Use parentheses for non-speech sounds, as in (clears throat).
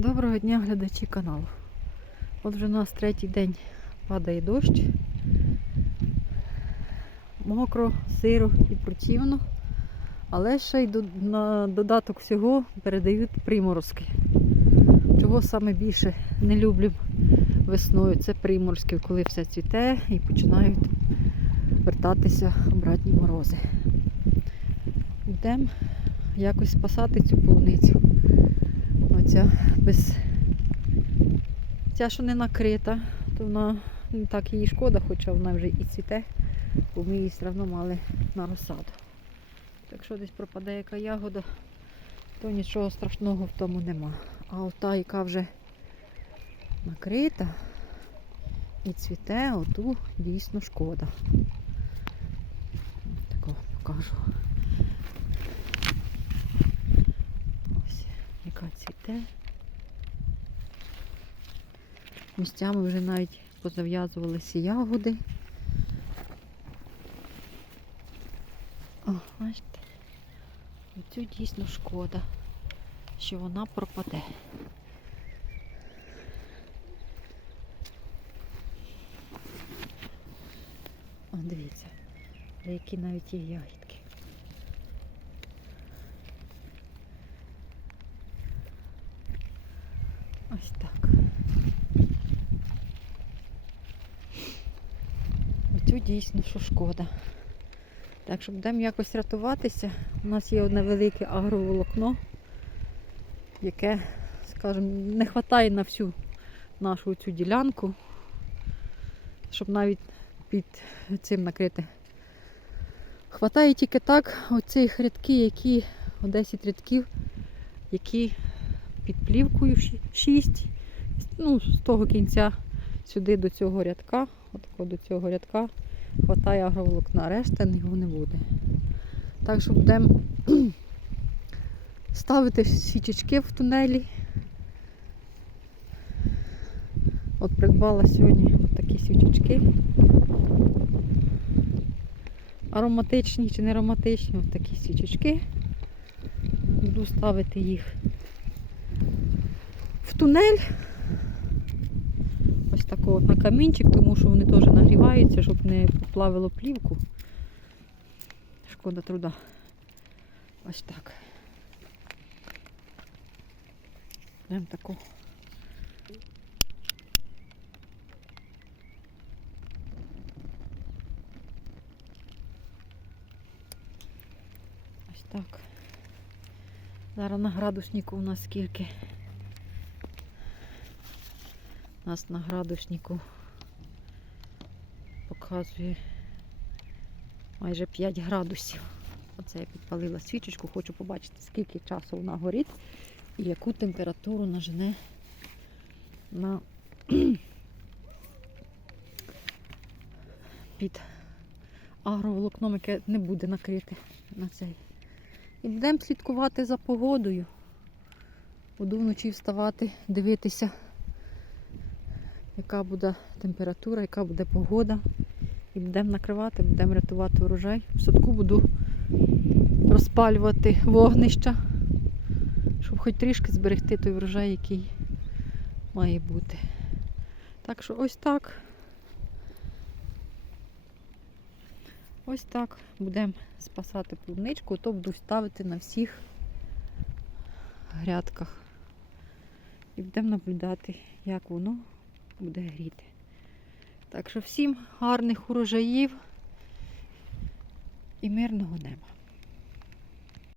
Доброго дня, глядачі каналу. От вже у нас третій день падає дощ. Мокро, сиро і противно. Але ще й на додаток всього передають приморозки. Чого саме більше не люблю весною, це приморозки, коли все цвіте і починають вертатися обратні морози. Йдемо якось спасати цю полуницю. Оця без ця, що не накрита, то вона не так її шкода, хоча вона вже і цвіте, бо ми її все одно мали на розсаду. Так що десь пропаде яка ягода, то нічого страшного в тому нема. А от та, яка вже накрита і цвіте, оту дійсно шкода. Такого покажу. Ось, яка цвіте. Місцями вже навіть позав'язувалися ягоди. О, бачите, оцю дійсно шкода, що вона пропаде. О, дивіться, деякі навіть є ягідки. Ось так. Оцю дійсно, що шкода. Так що будемо якось рятуватися. У нас є одне велике агроволокно, яке, скажімо, не вистачає на всю нашу цю ділянку, щоб навіть під цим накрити. Хватає тільки так оцих рядки, які, о 10 рядків, які під плівкою 6, ну, з того кінця сюди до цього рядка, отако до цього рядка, хватає агроволокна, решта його не буде. Так що будемо (clears throat) ставити свічечки в тунелі. От придбала сьогодні от такі свічечки. Ароматичні чи не ароматичні, от такі свічечки. Буду ставити їх в тунель. Ось такого на камінчик, тому що вони теж нагріваються, щоб не поплавило плівку. Шкода труда. Ось так. Прям таку. Ось так. Зараз на градуснику у нас скільки? Нас на градуснику показує майже 5 градусів. Оце я підпалила свічечку, хочу побачити, скільки часу вона горить і яку температуру нажене на (clears throat) під агроволокном, яке не буде накрите на цей. І будемо слідкувати за погодою. Буду вночі вставати, дивитися, яка буде температура, яка буде погода. І будемо накривати, будемо рятувати урожай. В садку буду розпалювати вогнища, щоб хоч трішки зберегти той врожай, який має бути. Так що ось так. Ось так будемо спасати плавничку, то буду ставити на всіх грядках. І будемо наблюдати, як воно буде гріти. Так що всім гарних урожаїв і мирного неба.